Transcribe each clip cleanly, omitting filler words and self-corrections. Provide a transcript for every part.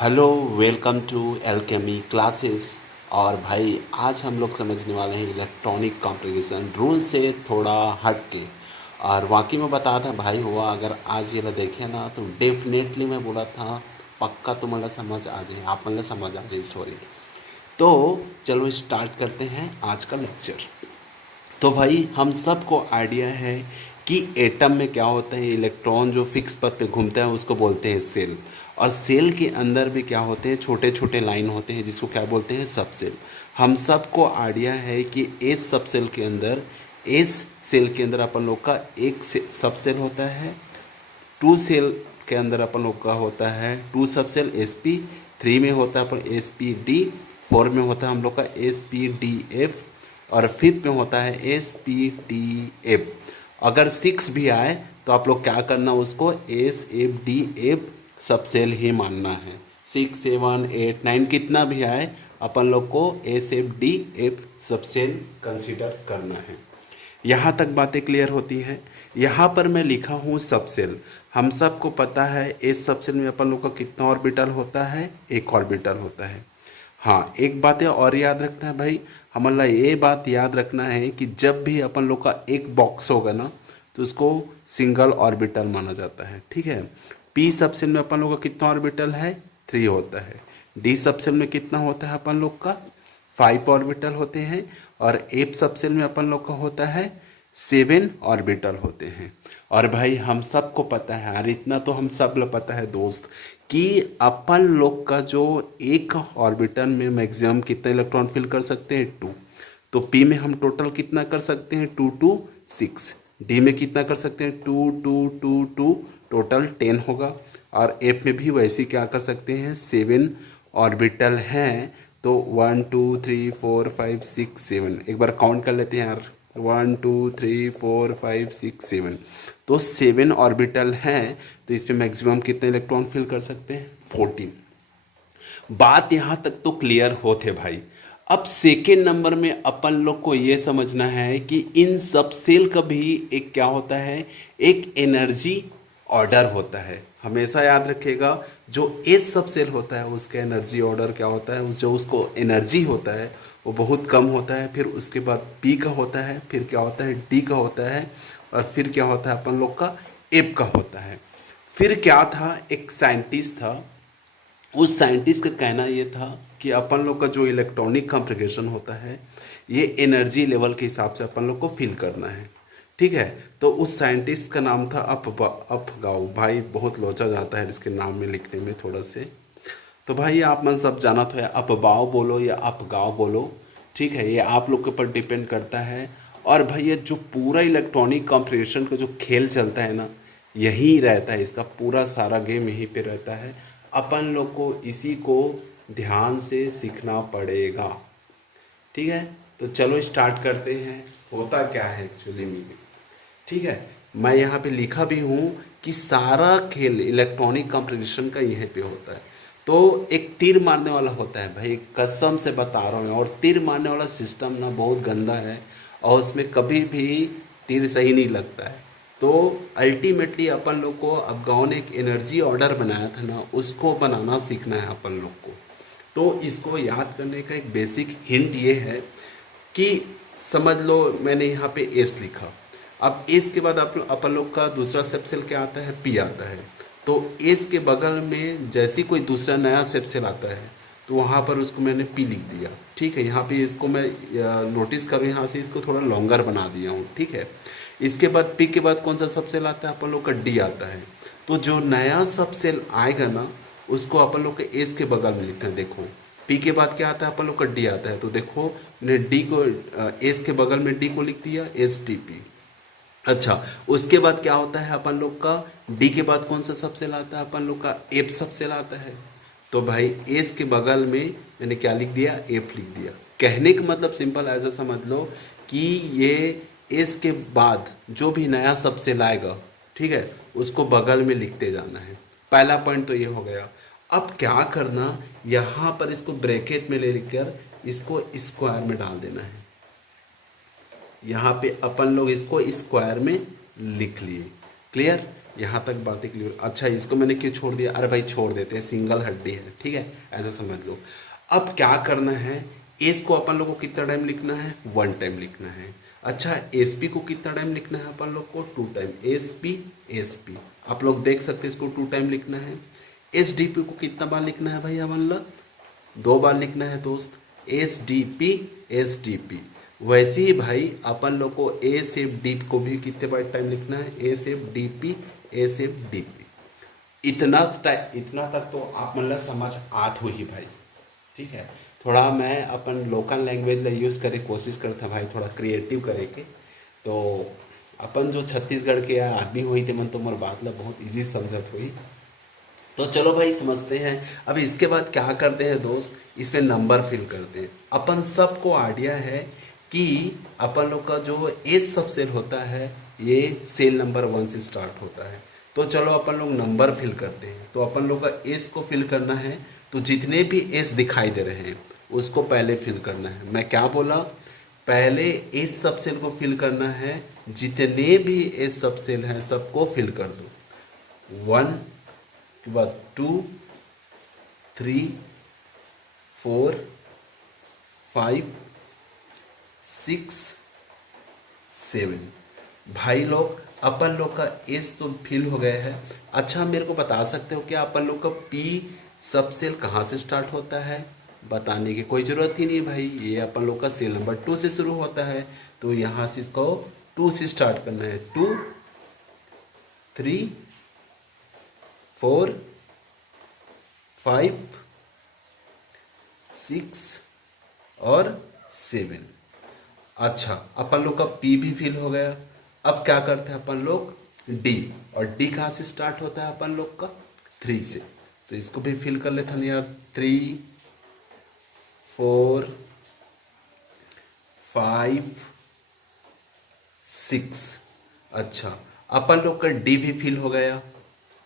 Hello, welcome to Alchemy Classes. और भाई आज हम लोग समझने वाले हैं इलेक्ट्रॉनिक कॉम्प्लिकेशन रूल से थोड़ा हट के। और वाकई में बता था भाई हुआ अगर आज ये देखे ना तो डेफिनेटली मैं बोला था पक्का तुम्हारा समझ आ जाए, आप मतलब समझ आ जाए, सॉरी। तो चलो स्टार्ट करते हैं आज का लेक्चर। तो भाई हम सबको आइडिया है कि एटम में क्या होता है, इलेक्ट्रॉन जो फिक्स पथ पे घूमता है उसको बोलते हैं सेल। और सेल के अंदर भी क्या होते हैं, छोटे छोटे लाइन होते हैं जिसको क्या बोलते हैं, सब सेल। हम सबको आइडिया है कि एस सब सेल के अंदर, एस सेल के अंदर अपन लोग का एक सब सेल होता है। टू सेल के अंदर अपन लोग का होता है टू सब सेल एस पी। थ्री में होता है अपन एस पी डी। फोर में होता है हम लोग का एस पी डी एफ। और फिफ्थ में होता है एस पी टी एफ। अगर सिक्स भी आए तो आप लोग क्या करना, उसको एस एफ डी एफ सब सेल ही मानना है। सिक्स सेवन एट नाइन कितना भी आए अपन लोग को एस एफ डी एफ सब सेल कंसिडर करना है। यहाँ तक बातें क्लियर होती हैं। यहाँ पर मैं लिखा हूँ सब सेल। हम सबको पता है इस सब सेल में अपन लोग का कितना ऑर्बिटल होता है, एक ऑर्बिटल होता है। हाँ, एक बात और याद रखना है भाई, हमारा ये बात याद रखना है कि जब भी अपन लोग का एक बॉक्स होगा ना तो उसको सिंगल ऑर्बिटल माना जाता है, ठीक है। पी सब सेल में अपन लोग का कितना ऑर्बिटल है, थ्री होता है। डी सब सेल में कितना होता है अपन लोग का, फाइव ऑर्बिटल होते हैं। और एफ सब सेल में अपन लोग का होता है सेवन ऑर्बिटल होते हैं। और भाई हम सबको पता है यार, इतना तो हम सब लोग पता है दोस्त, कि अपन लोग का जो एक ऑर्बिटल में मैक्सिमम कितना इलेक्ट्रॉन फिल कर सकते हैं, टू। तो पी में हम टोटल कितना कर सकते हैं, टू टू सिक्स। डी में कितना कर सकते हैं, two two two two, total ten होगा। और एफ में भी वैसे क्या कर सकते हैं, सेवन ऑर्बिटल हैं। तो one two three four five six seven, एक बार काउंट कर लेते हैं यार, one two three four five six seven. तो सेवन ऑर्बिटल हैं, तो इसमें मैक्सिमम कितने इलेक्ट्रॉन फिल कर सकते हैं, 14। बात यहाँ तक तो क्लियर होते भाई। अब सेकेंड नंबर में अपन लोग को ये समझना है कि इन सब सेल का भी एक क्या होता है, एक एनर्जी ऑर्डर होता है। हमेशा याद रखिएगा, जो एस सब सेल होता है उसका एनर्जी ऑर्डर क्या होता है, जो उसको एनर्जी होता है वो बहुत कम होता है। फिर उसके बाद पी का होता है, फिर क्या होता है, डी का होता है, और फिर क्या होता है अपन लोग का एफ का होता है। फिर क्या था, एक साइंटिस्ट था, उस साइंटिस्ट का कहना ये था कि अपन लोग का जो इलेक्ट्रॉनिक कॉन्फ़िगरेशन होता है ये एनर्जी लेवल के हिसाब से अपन लोग को फिल करना है, ठीक है। तो उस साइंटिस्ट का नाम था अफगाओ। भाई बहुत लोचा जाता है इसके नाम में लिखने में थोड़ा से। तो भाई आप मन सब जाना तो है, अपबाव बोलो या अपगाव बोलो, ठीक है, ये आप लोग के ऊपर डिपेंड करता है। और भाई ये जो पूरा इलेक्ट्रॉनिक कॉन्फ़िगरेशन का जो खेल चलता है ना, यही रहता है, इसका पूरा सारा गेम यहीं पे रहता है। अपन लोग को इसी को ध्यान से सीखना पड़ेगा, ठीक है। तो चलो स्टार्ट करते हैं, होता क्या है एक्चुअली में, ठीक है। मैं यहाँ पे लिखा भी हूँ कि सारा खेल इलेक्ट्रॉनिक कॉम्पिटिशन का यहीं पे होता है। तो एक तीर मारने वाला होता है भाई, कसम से बता रहा हूँ, और तीर मारने वाला सिस्टम ना बहुत गंदा है, और उसमें कभी भी तीर सही नहीं लगता है। तो अल्टीमेटली अपन लोग को अब गाँव ने एक एनर्जी ऑर्डर बनाया था ना, उसको बनाना सीखना है अपन लोग को। तो इसको याद करने का एक बेसिक हिंट ये है कि समझ लो मैंने यहाँ पे एस लिखा। अब एस के बाद अपन लोग का दूसरा सब सेल क्या आता है, पी आता है। तो एस के बगल में जैसी कोई दूसरा नया सब सेल आता है तो वहाँ पर उसको मैंने पी लिख दिया, ठीक है। यहाँ पे इसको मैं नोटिस करूँ, यहाँ से इसको थोड़ा लॉन्गर बना दिया हूँ, ठीक है। इसके बाद पी के बाद कौन सा सब सेल आता है, अपन लोग का डी आता है। तो जो नया सब सेल आएगा ना उसको अपन लोग के एस के बगल में लिखना है। देखो पी के बाद क्या आता है, अपन लोग का डी आता है। तो देखो मैंने डी को एस के बगल में डी को लिख दिया, एस टी पी। अच्छा, उसके बाद क्या होता है अपन लोग का, डी के बाद कौन सा सब सेल आता है, अपन लोग का एफ सब सेल आता है। तो भाई एस के बगल में मैंने क्या लिख दिया, एफ लिख दिया। कहने का मतलब सिंपल ऐसा समझ लो कि ये एस के बाद जो भी नया सब सेल आएगा, ठीक है, उसको बगल में लिखते जाना है। पहला पॉइंट तो ये हो गया। अब क्या करना, यहाँ पर इसको ब्रैकेट में ले लेकर इसको स्क्वायर में डाल देना है। यहाँ पे अपन लोग इसको स्क्वायर में लिख लिए, क्लियर। यहाँ तक बातें क्लियर। अच्छा, इसको मैंने क्यों छोड़ दिया? अरे भाई छोड़ देते हैं, सिंगल हड्डी है, ठीक है, ऐसा समझ लो। अब क्या करना है, एस को अपन लोग को कितना टाइम लिखना है? 1 टाइम लिखना है। अच्छा, एस पी को कितना टाइम लिखना है अपन लोग को? 2 time. S P, S P, आप लोग देख सकते हैं इसको 2 टाइम लिखना है। एस डी पी को कितना बार लिखना है भाई अपन लोग? 2 बार लिखना है दोस्त। S D P, S D P. वैसे ही भाई अपन लोग को एस एफ डी को भी कितने बार टाइम लिखना है? S F D P, S F D P. इतना तक तो आप मतलब समझ आत हो ही भाई, ठीक है। थोड़ा मैं अपन लोकल लैंग्वेज ला यूज़ करे कोशिश करता भाई, थोड़ा क्रिएटिव करे के। तो अपन जो छत्तीसगढ़ के आदमी हुई थे मन तो मोर बात ला बहुत इजी समझत हुई। तो चलो भाई समझते हैं। अब इसके बाद क्या करते हैं दोस्त, इसमें नंबर फिल करते हैं। अपन सबको आइडिया है कि अपन लोग का जो एस सब सेल होता है ये सेल नंबर 1 से स्टार्ट होता है। तो चलो अपन लोग नंबर फिल करते हैं। तो अपन लोग का एस को फिल करना है, तो जितने भी एस दिखाई दे रहे हैं उसको पहले फिल करना है। मैं क्या बोला? पहले एस सब सेल को फिल करना है, जितने भी एस सब सेल हैं सबको फिल कर दो। 1 के बाद 2, 3, 4, 5, 6, 7। भाई लोग अपन लोग का एस तो फिल हो गया है। अच्छा, मेरे को बता सकते हो क्या अपन लोग का पी सब सेल कहाँ से स्टार्ट होता है? बताने की कोई ज़रूरत ही नहीं भाई, ये अपन लोग का सेल नंबर 2 से शुरू होता है। तो यहाँ से इसको 2 से स्टार्ट करना है। 2, 3, 4, 5, 6 और 7। अच्छा, अपन लोग का पी भी फिल हो गया। अब क्या करते हैं अपन लोग? डी। और डी कहाँ से स्टार्ट होता है अपन लोग का? 3 से। तो इसको भी फिल कर लेते हैं यार। 3, 4, 5, 6। अच्छा, अपन लोग का डी भी फिल हो गया।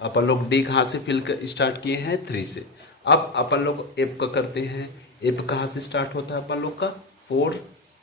अपन लोग डी कहाँ से फिल कर स्टार्ट किए हैं? 3 से। अब अपन लोग एफ का करते हैं। एफ कहाँ से स्टार्ट होता है अपन लोग का? 4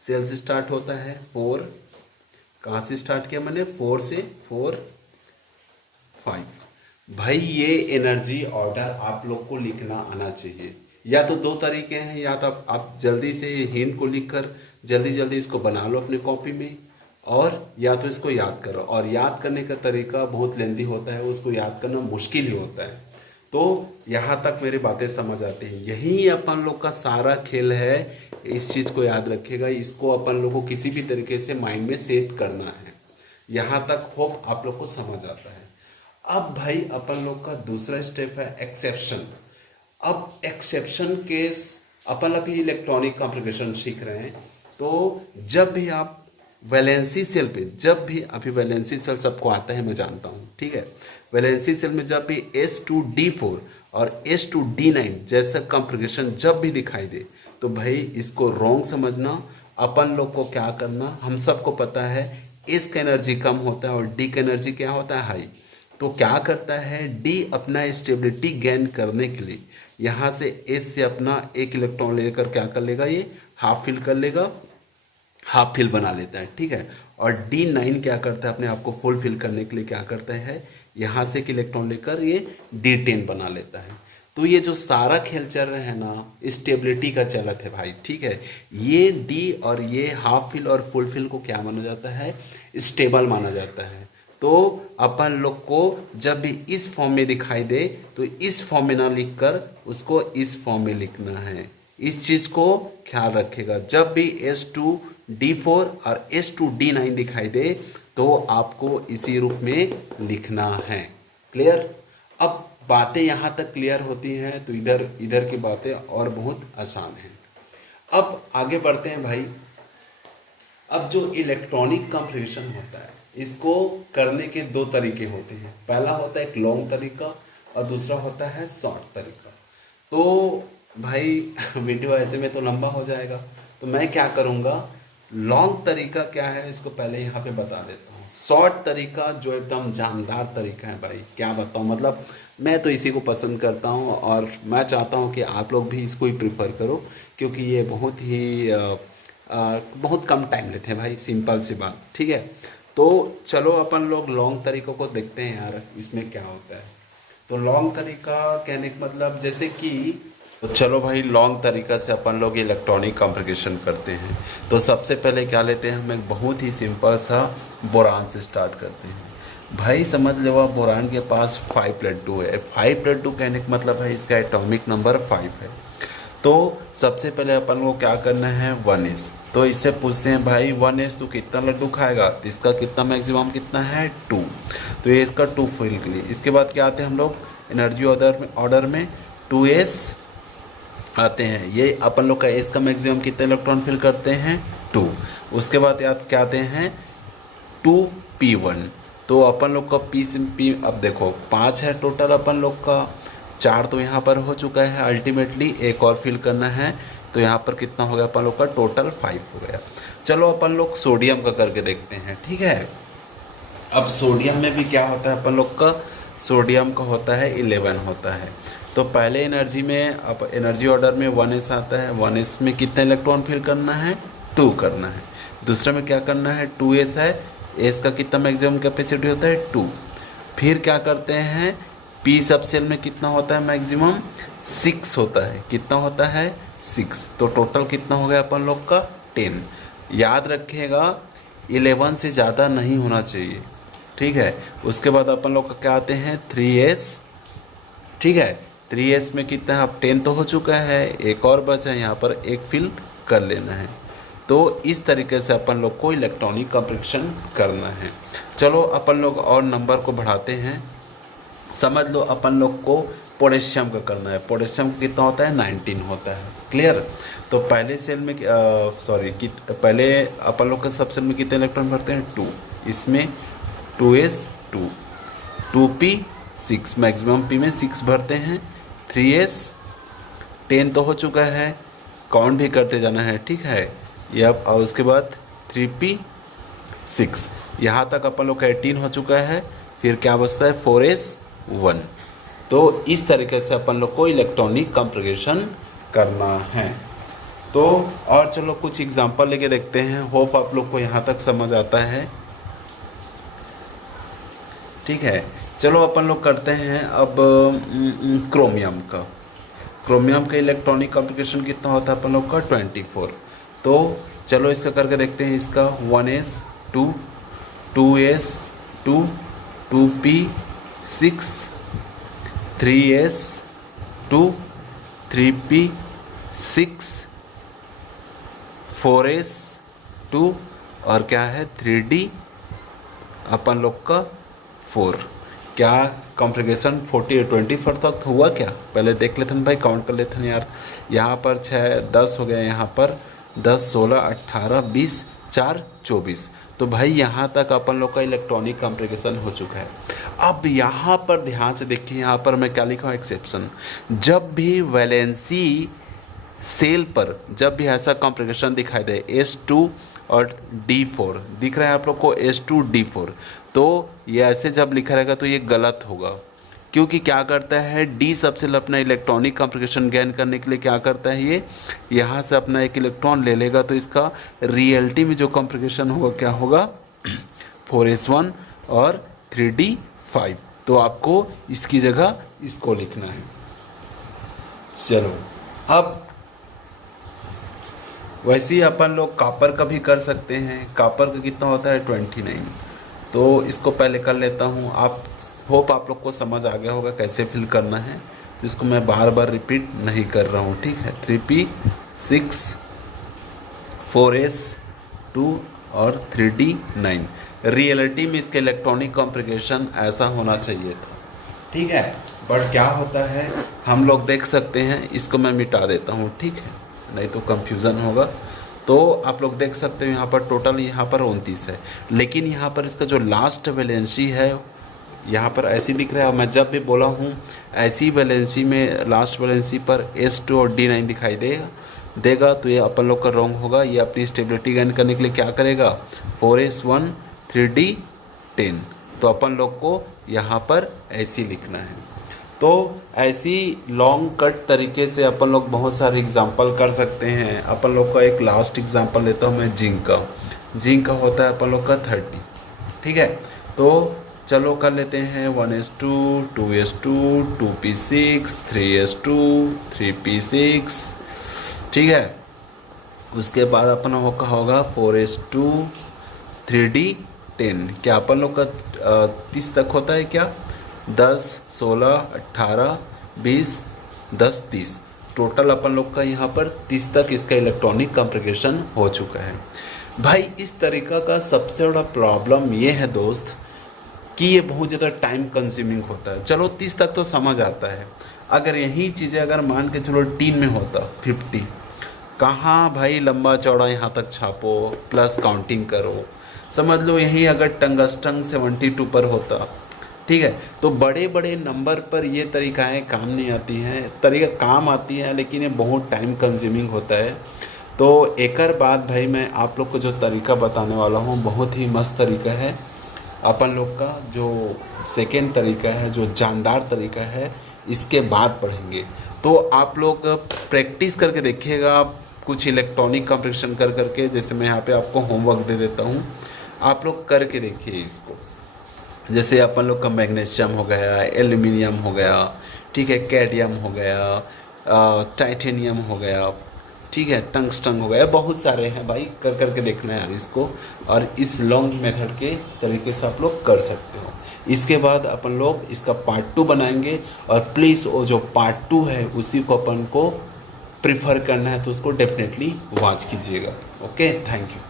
सेल से स्टार्ट होता है। 4 कहाँ से स्टार्ट किया मैंने? 4 से। 4, 5। भाई ये एनर्जी ऑर्डर आप लोग को लिखना आना चाहिए। या तो 2 तरीके हैं, या तो आप जल्दी से हिंट को लिखकर जल्दी जल्दी इसको बना लो अपने कॉपी में, और या तो इसको याद करो। और याद करने का तरीका बहुत लेंदी होता है, उसको याद करना मुश्किल ही होता है। तो यहाँ तक मेरी बातें समझ आती हैं। यही अपन लोग का सारा खेल है। इस चीज़ को याद रखिएगा, इसको अपन लोग को किसी भी तरीके से माइंड में सेट करना है। यहाँ तक होप आप लोग को समझ आता है। अब भाई अपन लोग का दूसरा स्टेप है एक्सेप्शन। अब एक्सेप्शन केस अपन अभी इलेक्ट्रॉनिक कॉन्फ़िगरेशन सीख रहे हैं। तो जब भी आप वैलेंसी सेल पे, जब भी अभी वैलेंसी सेल सबको आता है मैं जानता हूँ, ठीक है। वैलेंसी सेल में जब भी S2D4 और S2D9 जैसा कॉन्फ़िगरेशन जब भी दिखाई दे, तो भाई इसको रॉन्ग समझना। अपन लोग को क्या करना, हम सबको पता है एस का एनर्जी कम होता है और डी का एनर्जी क्या होता है? हाई। तो क्या करता है डी अपना स्टेबिलिटी गेन करने के लिए यहाँ से एस से अपना 1 इलेक्ट्रॉन लेकर क्या कर लेगा? ये हाफ फिल कर लेगा, हाफ फिल बना लेता है, ठीक है। और D9 क्या करता है? अपने आप को फुल फिल करने के लिए क्या करता है? यहाँ से एक इलेक्ट्रॉन लेकर ये D10 बना लेता है। तो ये जो सारा खेल चल रहा है ना, स्टेबिलिटी का चलत है भाई, ठीक है। ये डी और ये हाफ फिल और फुल फिल को क्या माना जाता है? स्टेबल माना जाता है। तो अपन लोग को जब भी इस फॉर्म में दिखाई दे तो इस फॉर्म में ना लिखकर उसको इस फॉर्म में लिखना है। इस चीज़ को ख्याल रखेगा। जब भी S2D4 और S2D9 दिखाई दे तो आपको इसी रूप में लिखना है। क्लियर? अब बातें यहाँ तक क्लियर होती हैं तो इधर इधर की बातें और बहुत आसान हैं। अब आगे बढ़ते हैं भाई। अब जो इलेक्ट्रॉनिक कॉन्फ़िगरेशन होता है इसको करने के 2 तरीके होते हैं। पहला होता है एक लॉन्ग तरीका और दूसरा होता है शॉर्ट तरीका। तो भाई वीडियो ऐसे में तो लंबा हो जाएगा, तो मैं क्या करूँगा, लॉन्ग तरीका क्या है इसको पहले यहाँ पे बता देता हूँ। शॉर्ट तरीका जो एकदम जानदार तरीका है भाई, क्या बताऊँ, मतलब मैं तो इसी को पसंद करता हूँ और मैं चाहता हूँ कि आप लोग भी इसको ही प्रीफर करो, क्योंकि ये बहुत कम टाइम लेते हैं भाई, सिंपल सी बात, ठीक है। तो चलो अपन लोग लॉन्ग तरीकों को देखते हैं यार, इसमें क्या होता है। तो लॉन्ग तरीका कहने का मतलब जैसे कि, तो चलो भाई लॉन्ग तरीका से अपन लोग इलेक्ट्रॉनिक कॉन्फ़िगरेशन करते हैं। तो सबसे पहले क्या लेते हैं, हम एक बहुत ही सिंपल सा बोरान से स्टार्ट करते हैं। भाई समझ लो आप, बोरान के पास 5+2 है। 5+2 कहने का मतलब है इसका एटॉमिक नंबर 5 है। तो सबसे पहले अपन को क्या करना है, 1s। तो इससे पूछते हैं भाई 1s तो कितना लड्डू खाएगा, तो इसका कितना मैक्सिमम कितना है, 2। तो ये इसका 2 फिल के लिए। इसके बाद क्या आते हैं हम लोग एनर्जी ऑर्डर में 2s आते हैं। ये अपन लोग का एस का मैक्सिमम कितने इलेक्ट्रॉन फिल करते हैं, 2। उसके बाद याद क्या आते हैं 2p1। तो अपन लोग का पी अब देखो 5 है टोटल अपन लोग का, 4 तो यहाँ पर हो चुका है, अल्टीमेटली एक और फिल करना है। तो यहाँ पर कितना हो गया अपन लोग का, टोटल 5 हो गया। चलो अपन लोग सोडियम का करके देखते हैं, ठीक है। अब सोडियम में भी क्या होता है अपन लोग का, सोडियम का होता है 11 होता है। तो पहले एनर्जी में, अब एनर्जी ऑर्डर में 1s आता है। 1s में कितना इलेक्ट्रॉन फिल करना है, 2 करना है। दूसरे में क्या करना है, 2s है, एस का कितना मैक्सिमम कैपेसिटी होता है, 2। फिर क्या करते हैं, पी सब सेल में कितना होता है मैक्सिमम, 6 होता है। कितना होता है, 6। तो टोटल कितना हो गया अपन लोग का, 10। याद रखिएगा 11 से ज़्यादा नहीं होना चाहिए, ठीक है। उसके बाद अपन लोग का क्या आते हैं 3s, ठीक है। 3s में कितना है, अब 10 तो हो चुका है, एक और बचा है, यहाँ पर एक फिल कर लेना है। तो इस तरीके से अपन लोग को इलेक्ट्रॉनिक कॉन्फ़िगरेशन करना है। चलो अपन लोग और नंबर को बढ़ाते हैं। समझ लो अपन लोग को पोटेशियम का करना है। पोटेशियम का कितना होता है, 19 होता है, क्लियर। तो पहले सेल में पहले अपन लोग का सब सेल में कितने इलेक्ट्रॉन भरते हैं, 2। इसमें 2s 2, 2p 6, मैक्सिमम p में 6 भरते हैं। 3s 10 तो हो चुका है, काउंट भी करते जाना है, ठीक है। ये अब और उसके बाद 3p 6, यहाँ तक अपन लोग का 18 हो चुका है। फिर क्या बचता है, 4s 1। तो इस तरीके से अपन लोग को इलेक्ट्रॉनिक कॉन्फ़िगरेशन करना है। तो और चलो कुछ एग्जांपल लेके देखते हैं। होप आप लोग को यहाँ तक समझ आता है, ठीक है। चलो अपन लोग करते हैं अब क्रोमियम का। क्रोमियम का इलेक्ट्रॉनिक कॉन्फ़िगरेशन कितना होता है अपन लोग का, 24। तो चलो इसका करके देखते हैं। इसका 1s 2, 2s 2, 2p 6, 3s 2, 3p 6, 4s 2 और क्या है 3d अपन लोग का 4। क्या कॉन्फ़िगरेशन 24 तक हुआ क्या, पहले देख लेते हैं भाई, काउंट कर लेते हैं यार। यहाँ पर 6 10 हो गया, यहाँ पर 10 16 18 20 4 24। तो भाई यहाँ तक अपन लोग का इलेक्ट्रॉनिक कॉन्फ़िगरेशन हो चुका है। अब यहाँ पर ध्यान से देखिए, यहाँ पर मैं क्या लिखा हूँ, एक्सेप्शन। जब भी वैलेंसी सेल पर जब भी ऐसा कॉन्फ़िगरेशन दिखाई दे, S2 और D4 दिख रहा है आप लोग को, S2 D4, तो ये ऐसे जब लिखा रहेगा तो ये गलत होगा। क्योंकि क्या करता है, डी सबसेल अपना इलेक्ट्रॉनिक कॉन्फ़िगरेशन गेन करने के लिए क्या करता है, ये यहाँ से अपना एक इलेक्ट्रॉन ले लेगा। तो इसका रियलिटी में जो कॉन्फ़िगरेशन होगा क्या होगा, 4s1 और 3d5। तो आपको इसकी जगह इसको लिखना है। चलो अब वैसे ही अपन लोग कापर का भी कर सकते हैं। कापर का कितना होता है, 29। तो इसको पहले कर लेता हूँ। आप होप आप लोग को समझ आ गया होगा कैसे फिल करना है, तो इसको मैं बार बार रिपीट नहीं कर रहा हूँ, ठीक है। 3p 6, 4s 2 और 3d 9। रियलिटी में इसके इलेक्ट्रॉनिक कॉन्फ़िगरेशन ऐसा होना चाहिए था, ठीक है। बट क्या होता है, हम लोग देख सकते हैं, इसको मैं मिटा देता हूँ, ठीक है, नहीं तो कंफ्यूजन होगा। तो आप लोग देख सकते हो यहाँ पर टोटल यहाँ पर 29 है, लेकिन यहाँ पर इसका जो लास्ट वैलेंसी है यहाँ पर ऐसी दिख रहा है। मैं जब भी बोला हूँ ऐसी वैलेंसी में लास्ट वैलेंसी पर S2 और D9 दिखाई देगा तो ये अपन लोग का रॉन्ग होगा। ये अपनी स्टेबिलिटी गेन करने के लिए क्या करेगा, 4s1 3d 10। तो अपन लोग को यहाँ पर ऐसी लिखना है। तो ऐसी लॉन्ग कट तरीके से अपन लोग बहुत सारे एग्जांपल कर सकते हैं। अपन लोग का एक लास्ट एग्जांपल लेता हूँ मैं, जिंक का। जिंक का होता है अपन लोग का 30, ठीक है। तो चलो कर लेते हैं 1s2 2s2 2p6 3s2 3p6, ठीक है। उसके बाद अपन होगा 4s2 3d10। क्या अपन लोग का 30 तक होता है क्या? 10 16 18 20 10 30, टोटल अपन लोग का यहाँ पर 30 तक इसका इलेक्ट्रॉनिक कॉन्फ़िगरेशन हो चुका है। भाई इस तरीका का सबसे बड़ा प्रॉब्लम ये है दोस्त कि ये बहुत ज़्यादा टाइम कंज्यूमिंग होता है। चलो 30 तक तो समझ आता है, अगर यही चीज़ें अगर मान के चलो टीन में होता 50, कहाँ भाई लंबा चौड़ा यहाँ तक छापो प्लस काउंटिंग करो। समझ लो यही अगर टंगस्टन 72 पर होता, ठीक है, तो बड़े बड़े नंबर पर ये तरीकाएँ काम नहीं आती हैं, तरीका काम आती हैं लेकिन ये बहुत टाइम कंज्यूमिंग होता है। तो एक बात भाई मैं आप लोग को जो तरीका बताने वाला हूँ बहुत ही मस्त तरीका है। अपन लोग का जो सेकेंड तरीका है, जो जानदार तरीका है, इसके बाद पढ़ेंगे। तो आप लोग प्रैक्टिस करके देखिएगा कुछ इलेक्ट्रॉनिक कॉम्प्रिक्शन कर करके, जैसे मैं यहाँ पे आपको होमवर्क दे देता हूँ, आप लोग करके देखिए इसको। जैसे अपन लोग का मैग्नीशियम हो गया, एल्यूमिनियम हो गया, ठीक है, कैडमियम हो गया, टाइटेनियम हो गया, ठीक है, टंगस्टन हो गया, बहुत सारे हैं भाई, कर करके देखना है इसको। और इस लॉन्ग मेथड के तरीके से आप लोग कर सकते हो। इसके बाद अपन लोग इसका पार्ट 2 बनाएंगे, और प्लीज़ वो जो पार्ट 2 है उसी को अपन को प्रिफर करना है, तो उसको डेफिनेटली वॉच कीजिएगा। Okay, thank you.